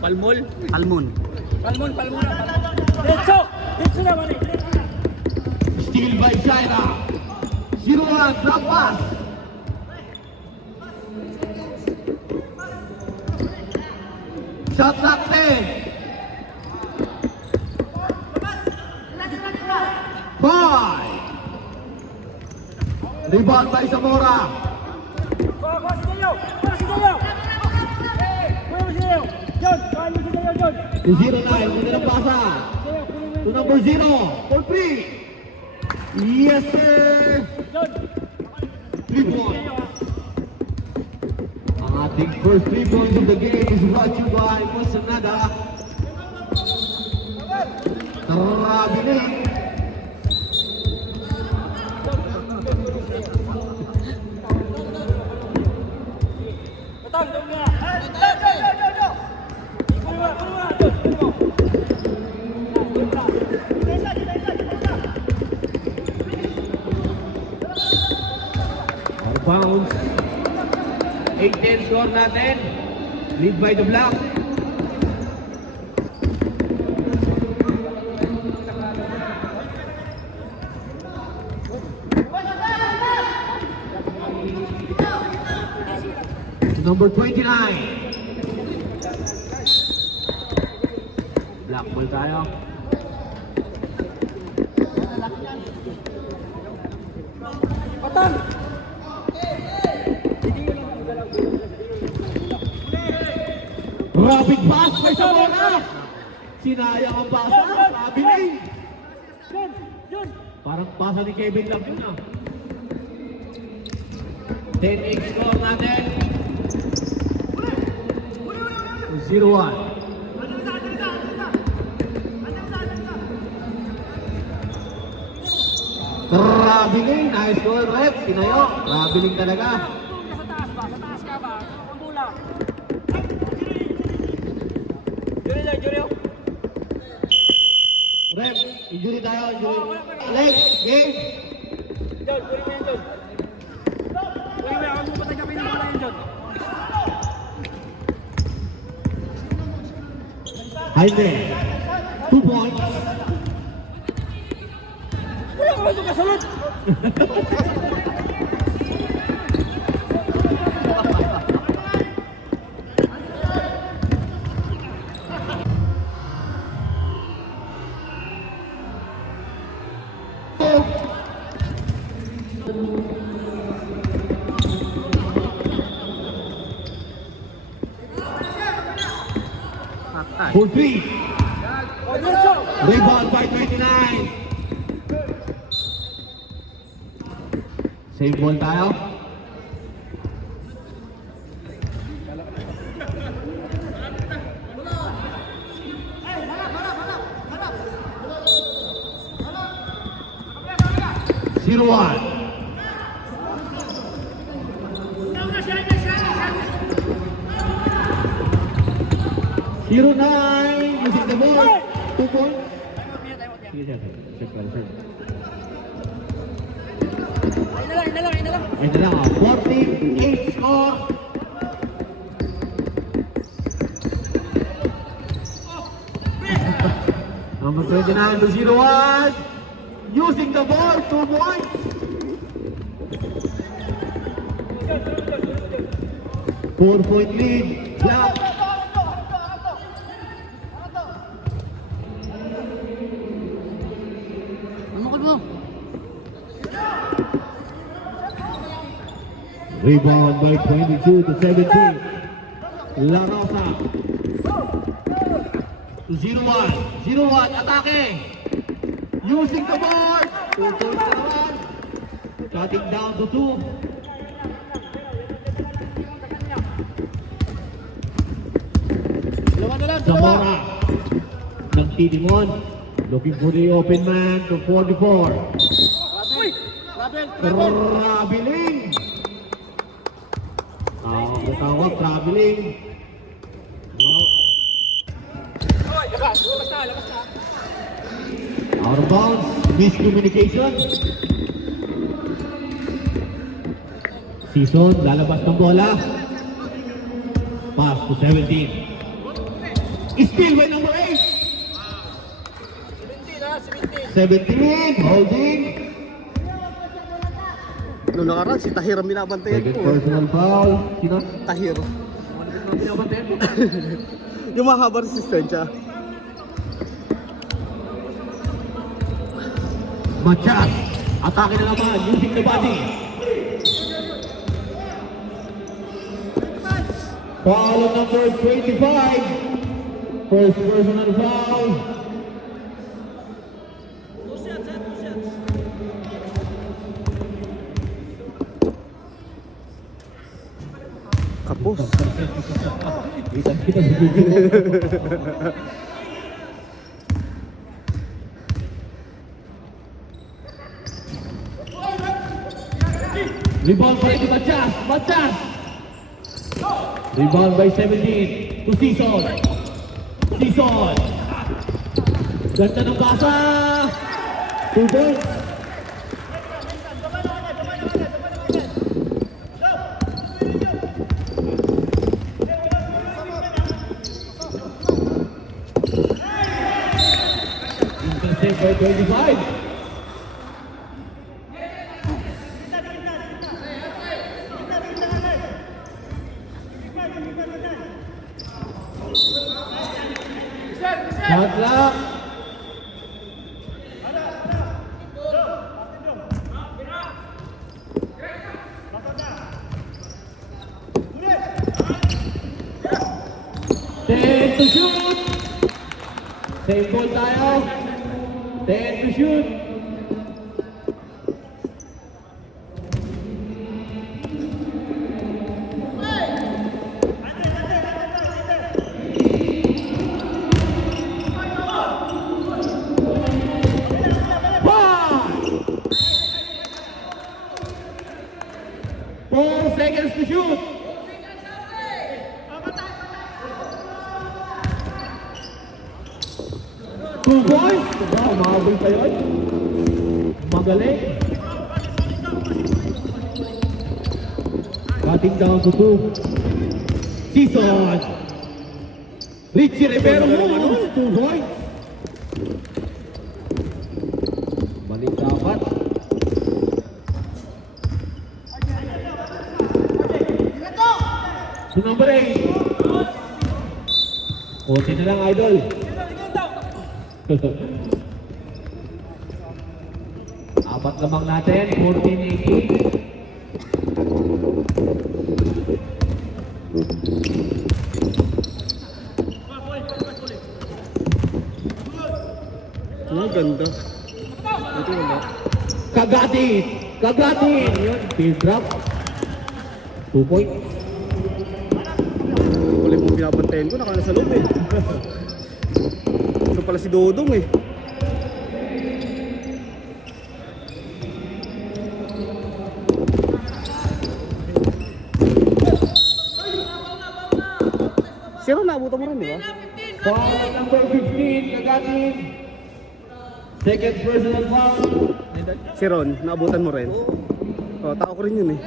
Palmol. Palmon. Palmon na. Diretso na, mali. Steal by China. 0-1, drop pass. Shot clock 10. 5. Rebound by Zamora. Kuha si Dayo. John, kuha si Dayo, John. 209, magandang pasa. To number 0, for free. Yes, sir. John. 3 points. Ang ating first 3 points of the game is brought to you by Musanada. Traveling. Batang, John nga. Go. Kuha, John. Out of bounds. 8-10 score natin. Lead by the Black. Number 29. Black ball tayo. Batang. Rapid pass by Zamora. Sinayang ang pasa. Mabiling. John. Parang pasa ni Kevin lang yun ah. 10-8 score natin. 0-1. Traveling, nice goal rep, Sinayo. Traveling talaga. Sa taas ka ba? Ang bola. Jury. Rep, injury tayo, injury. Alex, game. John, puri mo yan, John. Puri mo yan, huwag mo patagapin ang bola yan, John. Jaime, 2 points. Wala ka ba ito kasunod? For 3. Diretso. Rebound by 29. Save ball tayo. Zero one. Zero nine. Using the ball. 2 points. Sige, sir. Check lang, sir. Ayun na lang. Ay na lang, 14-8 score. Number 29 to 0-1. Using the ball, 2 points. Four-point lead. Black. Rebound by 22 to 17. La Rosa. To 0-1. 0-1, attacking. Using the board. 2 points na naman. Cutting down to 2. Zamora. Nagtitimon. Looking for the open man to 44. Traveling. Tawag, traveling. Wow. Labas na. Out of bounds, miscommunication. Season, lalabas ng bola. Pass to 17. Steal by number 8. 17, holding. Noong nakaraan, si Tahir ang binabantayan Second ko. personal foul. Sino? Tahir. Binabantayan mo? Yung mahaba resistensya. Machas. Atake na naman using the body. Foul on number 25. First personal foul. Kapos. Kita sa video. Rebound pa rin ni Machas. Machas. Rebound by 17 to Season. Season. Ganda ng basa. 2 points. Intercept by 25. Shot clock. Ten to shoot. Same ball tayo. 10 to shoot. Seconds to shoot. Two points. Wow, mahabol pa yun. Magaling. Cutting down to 2. Season. Richie Rivero moves. 2 points. Balik dapat. To number 8. Kunti na lang, idol. Apat lamang natin, 14-18. Ang ganda. Ito wala. Kagatin! Kagatin! Field drop. 2 points. Wala yung binabantayan ko, naka nasa loob eh. Ito pala si Dodong eh. Sino naabutan mo rin, di ba? Foul number 15, Kagatin. Second personal foul. Si Ron, naabutan mo rin? Oh, tao ko rin yun eh.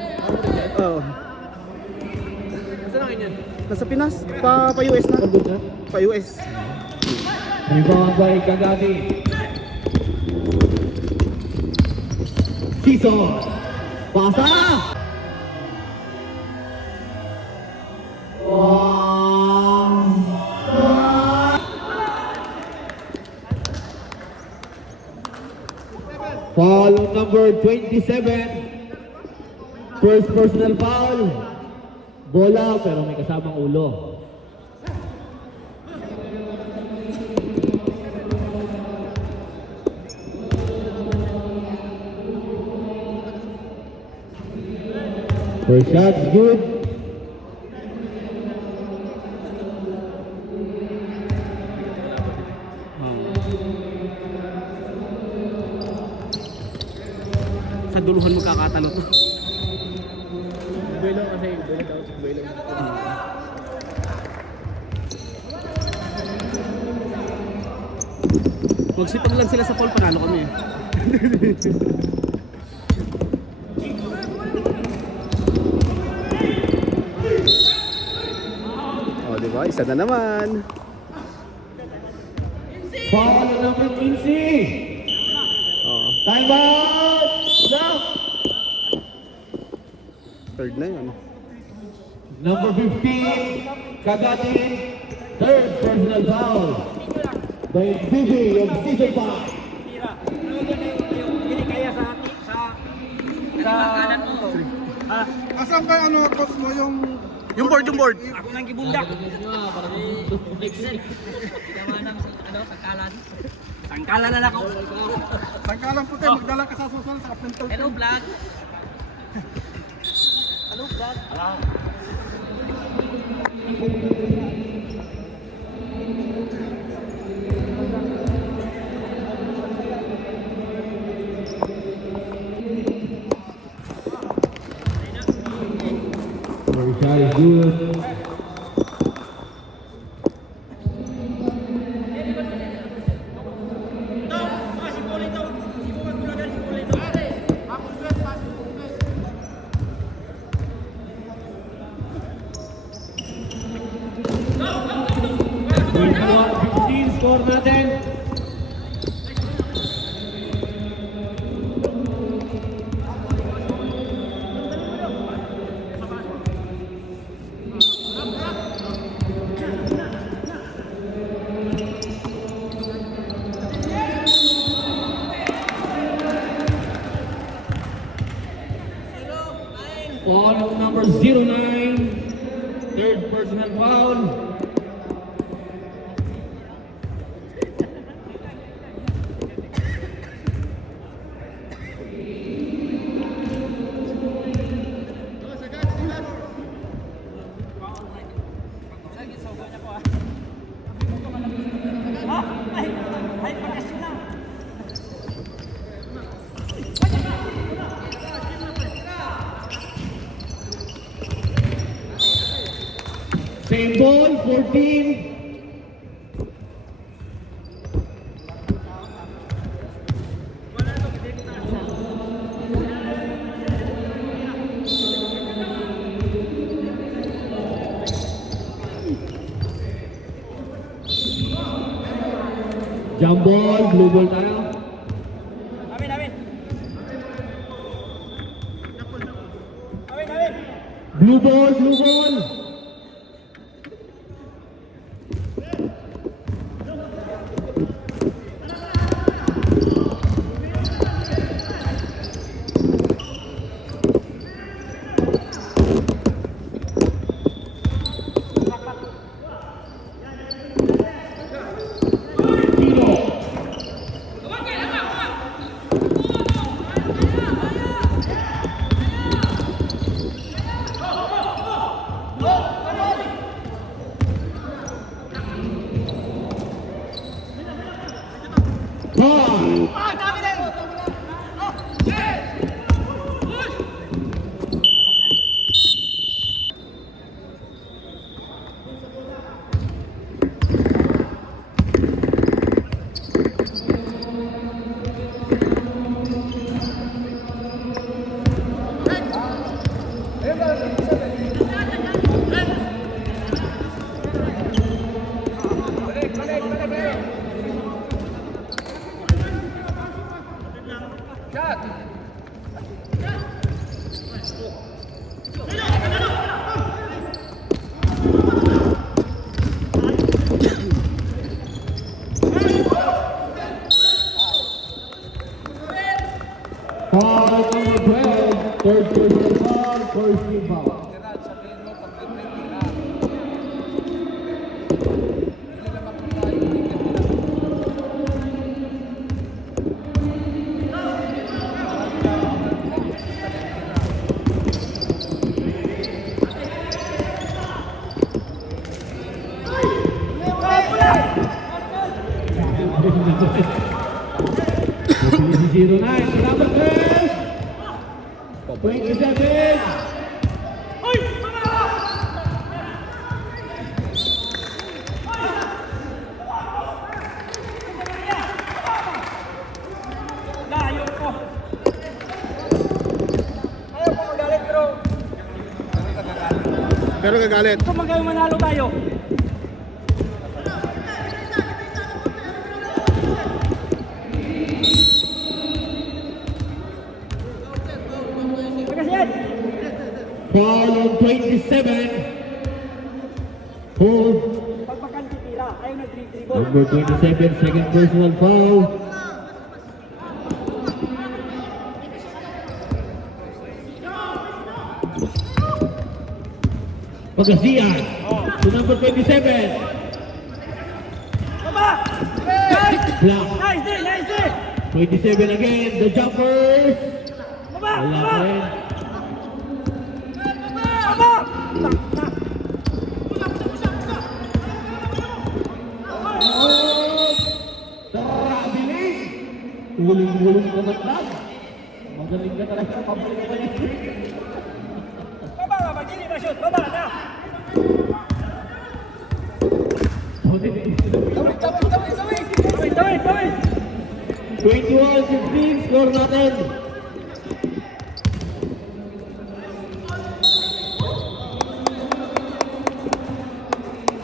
Oo. Saan akin yan? Nasa Pinas, pa US na. Pagod na. Pa US. Rebound by Kagatin. Season. Pasa! Foul on number 27. First personal foul. Bola pero may kasamang ulo. First shot good. Sa duluhan magkakatalo to. Buhay lang kasi, buhay daw. Buhay lang. Magsipag lang sila sa pool, panalo kami eh. Oh, isa na naman. Foul number 15. Oh, Time out! Stop! third na yun. Number 15, Kagatin, third personal foul. By Bibi of Season 5. Tira. Hindi kaya sa Asan ba ano, coach mo yung... Yung board. ako nang gibundak. Sangkalan na ako. Sangkalang puti, magdala ka sa susunod sa Apple. Hello vlog. Hello vlog. Very shot is good. Score natin. Foul number 09, third personal foul. Same ball, 14. Jump ball, blue ball tayo. Amin. Blue ball, blue ball. Foul number 12, third personal foul, first team foul. Zero 9, number 12, 27. Layo ko. Ayaw ko magalit pero Pero gagalit. kung manalo tayo. Foul 27. Hold. Pag makanti tira, ayaw nag-dribble. Number 27, second personal foul. Pagkasiyan to number 27. Baba! Nice! Block. Nice day! Nice day! 27 again, the jumpers. Baba! Wala Baba! pa rin. Baba! Tak! Trabiling. Gulong-gulong ka matlag. Magaling ka talaga pabalik-balik. Baba! Baba! Hindi na shoot! Baba na! Tawid! Tawid! Tawid! 21-15, score natin.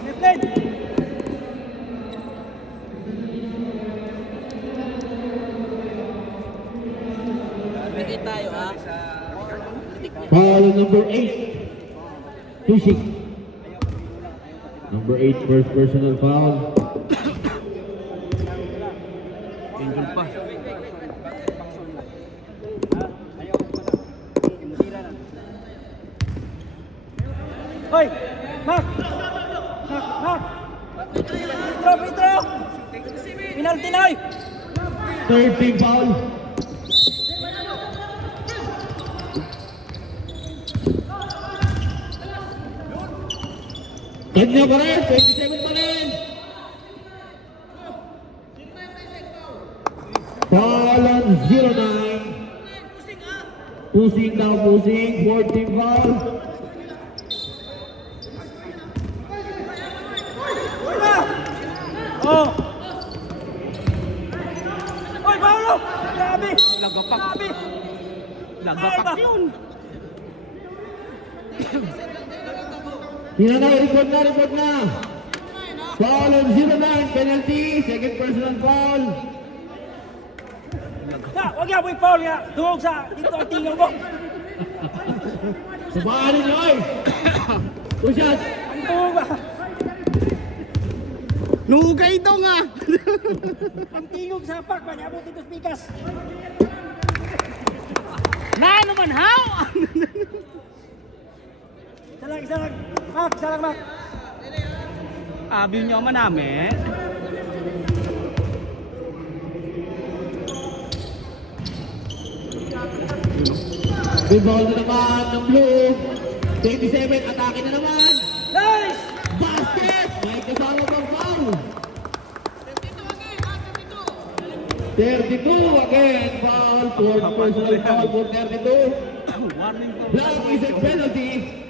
Left lane! Foul on number 8. Tushik. Number 8, first personal foul. Angel pa. Hoy! Mark! Mark! Free throw! Penalty na! Third team foul. Kanya pa rin, 27 pa rin. Foul on 09. Pusing daw, pusing. Fourth team foul. Oh! Hoy, Paolo! Grabe! Lagapak. Grabe! Lagapak yun. Yan na, record na. Foul on 09, penalty. Second personal foul. Wag yan, boy, Paul nga! Duhog sa dito ang tingin mo! Sabaan ninyo, oy. Pushas. Ang duhog ba? Nungugay ito nga. Ang tingog sa pak, manyabot dito sa pikas! Na naman, how? Isa lang, Mark! Isa lang, Mark! Abil nyo manami. Rebound na naman ng blue. 27, atake na naman. Nice! Basket! May kasama pang foul. 32 again, foul. Fourth personal foul for 32. Warning to. Block is a penalty.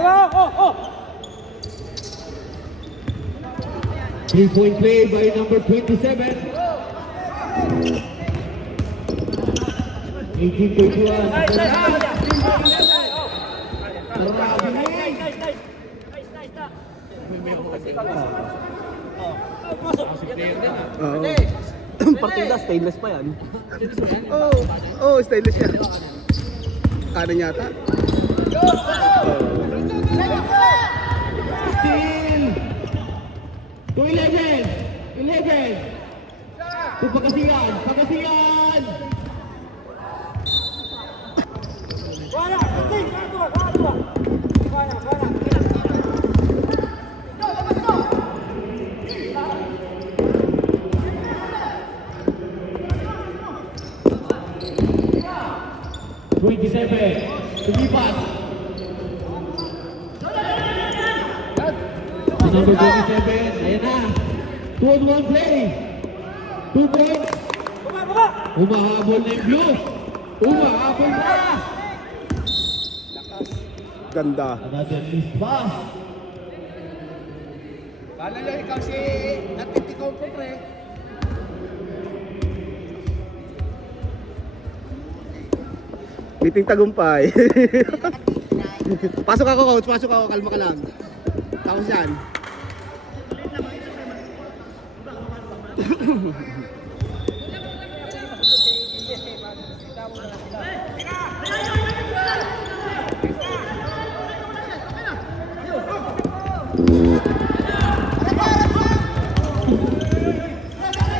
Oh! 3-point play by number 27. 18-21. Nice, nice! Trabiling. Oo. Partida, stainless pa yan. Oo, stainless yan. Kanan yata. Steal. To 11. 11. To Pagkasiyan. Pagkasiyan. Wala! Tingin! Wala! 27. Tumipat. To number 27. Ayan na. 2-on-1 play. 2 points. Baba! Umahabol na yung blue. Umahabol na. Ganda. Another miss pass. Bala nyo, ikaw si natitikaw po, pre. Meeting tagumpay. Pasok ako, coach. Pasok ako. Kalma ka lang. Tapos yan.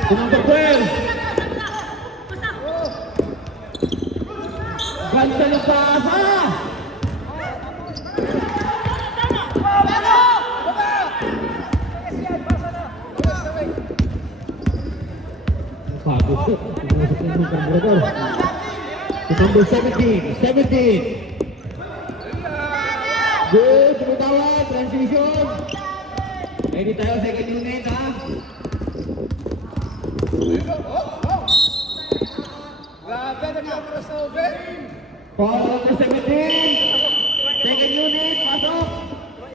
Tumambak well. Ganda ng pasa. Bago. Number 17. Good. Tumutawag. Transition. Ready tayo second unit ha. Grabe, nag-crossover. For the